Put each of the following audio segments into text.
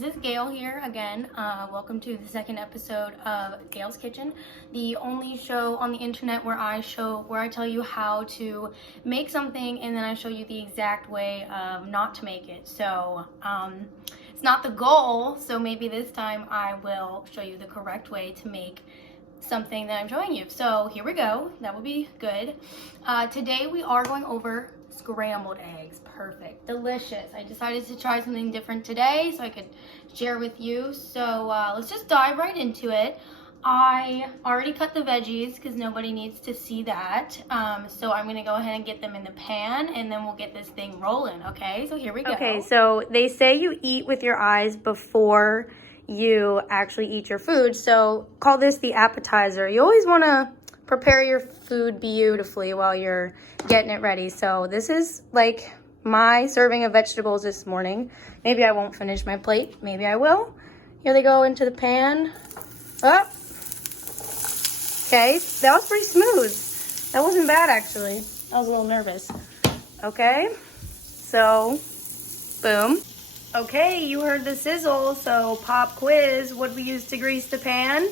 This is Gail here again. Welcome to the second episode of Gail's Kitchen, the only show on the internet where I tell you how to make something and then I show you the exact way not to make it. So it's not the goal, so maybe this time I will show you the correct way to make something that I'm showing you. So here we go. That would be good. Today we are going over scrambled eggs. Perfect. Delicious. I decided to try something different today so I could share with you. So let's just dive right into it. I already cut the veggies because nobody needs to see that. So I'm going to go ahead and get them in the pan and then we'll get this thing rolling. Okay, so here we go. Okay, so they say you eat with your eyes before you actually eat your food. So call this the appetizer. You always want to prepare your food beautifully while you're getting it ready. So this is like my serving of vegetables this morning. Maybe I won't finish my plate. Maybe I will. Here they go into the pan. Oh. Okay, that was pretty smooth. That wasn't bad actually. I was a little nervous. Okay, so boom. Okay, you heard the sizzle, so pop quiz. What do we use to grease the pan?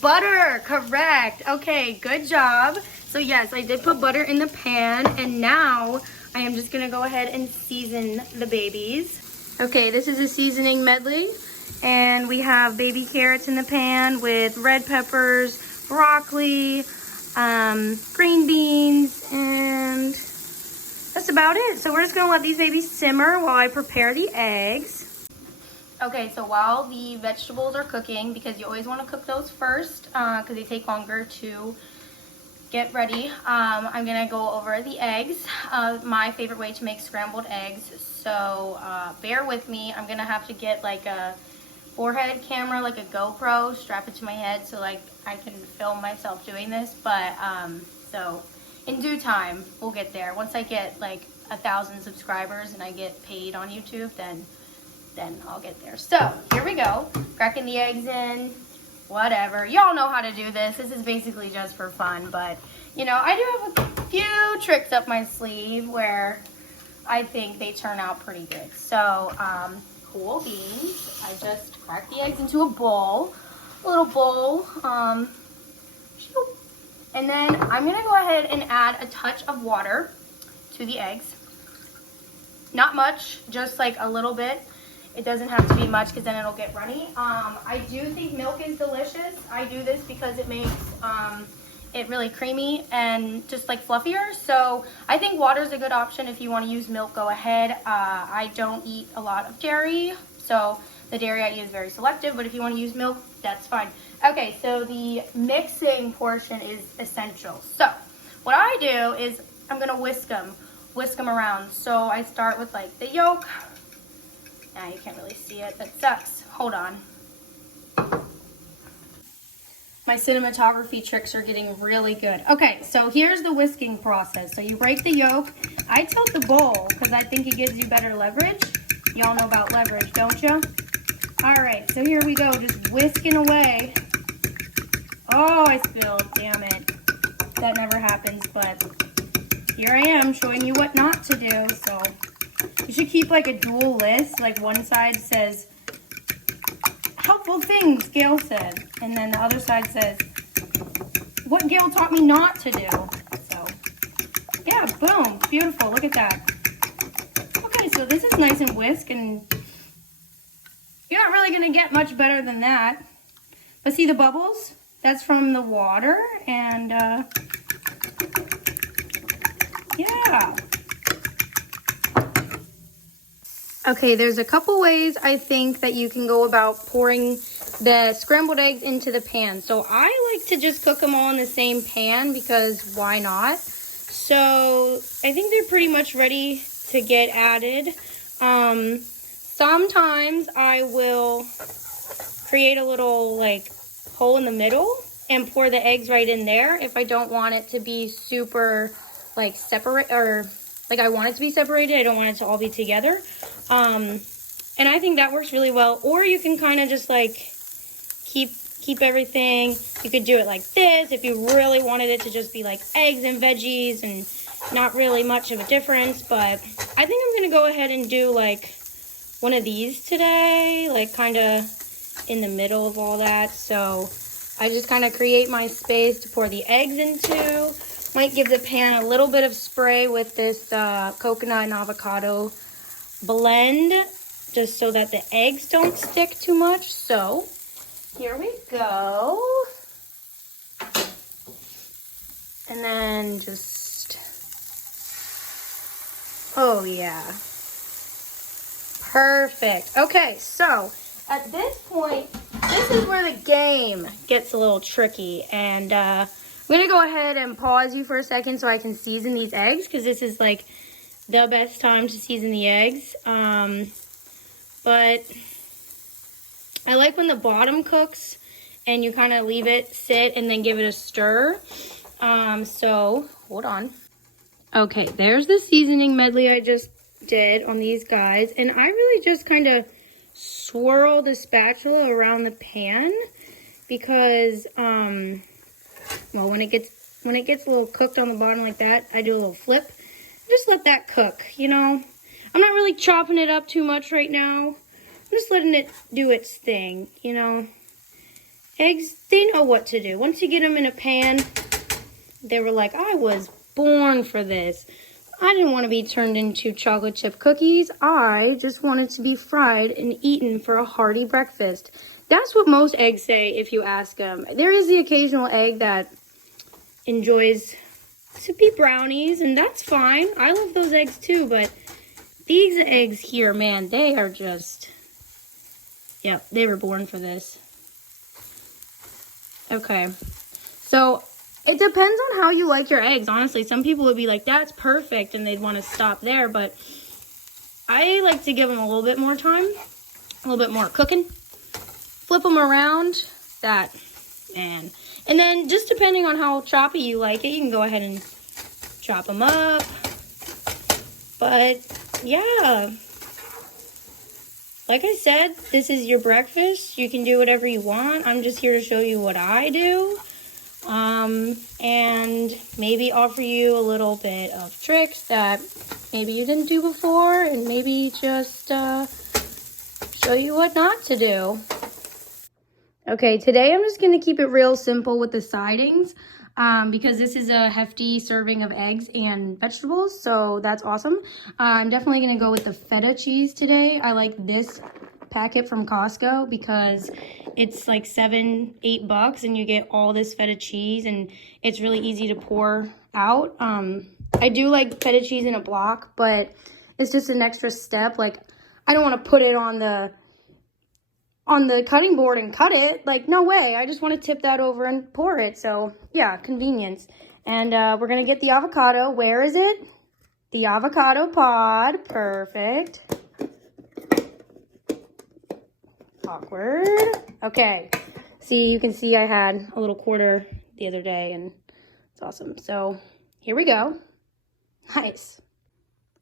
Butter, correct. Okay, good job. So yes, I did put butter in the pan, and now I am just gonna go ahead and season the babies. Okay, this is a seasoning medley, and we have baby carrots in the pan with red peppers, broccoli, green beans, and that's about it. So we're just gonna let these babies simmer while I prepare the eggs. Okay, so while the vegetables are cooking, because you always want to cook those first because they take longer to get ready, I'm going to go over the eggs, my favorite way to make scrambled eggs. So bear with me. I'm going to have to get like a forehead camera, like a GoPro, strap it to my head so like I can film myself doing this. But so in due time, we'll get there. Once I get like 1,000 subscribers and I get paid on YouTube, then I'll get there. So here we go, cracking the eggs in, whatever. Y'all know how to do this. This is basically just for fun, but you know, I do have a few tricks up my sleeve where I think they turn out pretty good. So cool beans. I just cracked the eggs into a bowl, a little bowl. And then I'm gonna go ahead and add a touch of water to the eggs. Not much, just like a little bit. It doesn't have to be much because then it'll get runny. I do think milk is delicious. I do this because it makes it really creamy and just like fluffier. So I think water is a good option. If you want to use milk, go ahead. I don't eat a lot of dairy, so the dairy I use is very selective, but if you want to use milk, that's fine. Okay, so the mixing portion is essential. So what I do is I'm going to whisk them around. So I start with like the yolk. Now you can't really see it, that sucks. Hold on. My cinematography tricks are getting really good. Okay, so here's the whisking process. So you break the yolk. I tilt the bowl because I think it gives you better leverage. Y'all know about leverage, don't you? All right, so here we go, just whisking away. Oh, I spilled, damn it. That never happens, but here I am showing you what not to do, so. You should keep like a dual list, like one side says, helpful things Gail said, and then the other side says, what Gail taught me not to do. So, yeah, boom, beautiful, look at that. Okay, so this is nice and whisked, and you're not really gonna get much better than that. But see the bubbles? That's from the water, and yeah. Okay, there's a couple ways I think that you can go about pouring the scrambled eggs into the pan. So I like to just cook them all in the same pan because why not? So I think they're pretty much ready to get added. Sometimes I will create a little like hole in the middle and pour the eggs right in there if I don't want it to be super like separate, or like I want it to be separated. I don't want it to all be together. And I think that works really well. Or you can kind of just like keep everything. You could do it like this if you really wanted it to just be like eggs and veggies and not really much of a difference. But I think I'm going to go ahead and do like one of these today, like kind of in the middle of all that. So I just kind of create my space to pour the eggs into. Might give the pan a little bit of spray with this coconut and avocado blend, just so that the eggs don't stick too much. So here we go. And then just, oh yeah. Perfect. Okay, so at this point, this is where the game gets a little tricky. And I'm going to go ahead and pause you for a second so I can season these eggs, because this is like the best time to season the eggs. But I like when the bottom cooks and you kind of leave it sit and then give it a stir. So hold on. Okay, there's the seasoning medley I just did on these guys, and I really just kind of swirl the spatula around the pan because well, when it gets a little cooked on the bottom like that, I do a little flip. Just let that cook, you know. I'm not really chopping it up too much right now. I'm just letting it do its thing, you know. Eggs, they know what to do. Once you get them in a pan, they were like, I was born for this. I didn't want to be turned into chocolate chip cookies. I just wanted to be fried and eaten for a hearty breakfast. That's what most eggs say if you ask them. There is the occasional egg that enjoys to be brownies, and that's fine. I love those eggs too, but these eggs here, man, they are just, yep, they were born for this. Okay, so it depends on how you like your eggs, honestly. Some people would be like, that's perfect, and they'd want to stop there, but I like to give them a little bit more time, a little bit more cooking. Flip them around, that, man. And then just depending on how choppy you like it, you can go ahead and chop them up. But yeah, like I said, this is your breakfast. You can do whatever you want. I'm just here to show you what I do. And maybe offer you a little bit of tricks that maybe you didn't do before, and maybe just show you what not to do. Okay, today I'm just going to keep it real simple with the sidings because this is a hefty serving of eggs and vegetables, so that's awesome. I'm definitely going to go with the feta cheese today. I like this packet from Costco because it's like $7-8 and you get all this feta cheese, and it's really easy to pour out. I do like feta cheese in a block, but it's just an extra step. Like, I don't want to put it on the cutting board and cut it. Like, no way. I just want to tip that over and pour it. So yeah, convenience. And we're gonna get the avocado. Where is it? The avocado pod. Perfect. Awkward. Okay, see, you can see I had a little quarter the other day, and it's awesome. So here we go. Nice.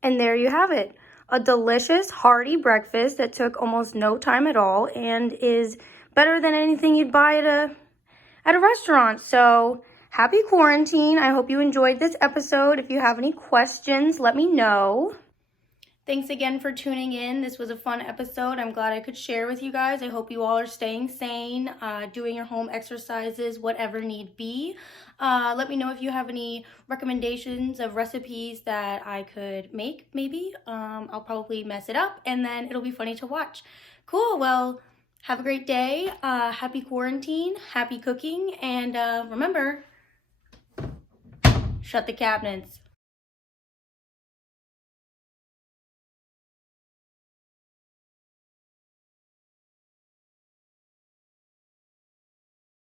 And there you have it. A delicious, hearty breakfast that took almost no time at all and is better than anything you'd buy at a restaurant. So happy quarantine. I hope you enjoyed this episode. If you have any questions, let me know. Thanks again for tuning in. This was a fun episode. I'm glad I could share with you guys. I hope you all are staying sane, doing your home exercises, whatever need be. Let me know if you have any recommendations of recipes that I could make, maybe. I'll probably mess it up, and then it'll be funny to watch. Cool. Well, have a great day. Happy quarantine. Happy cooking. And remember, shut the cabinets.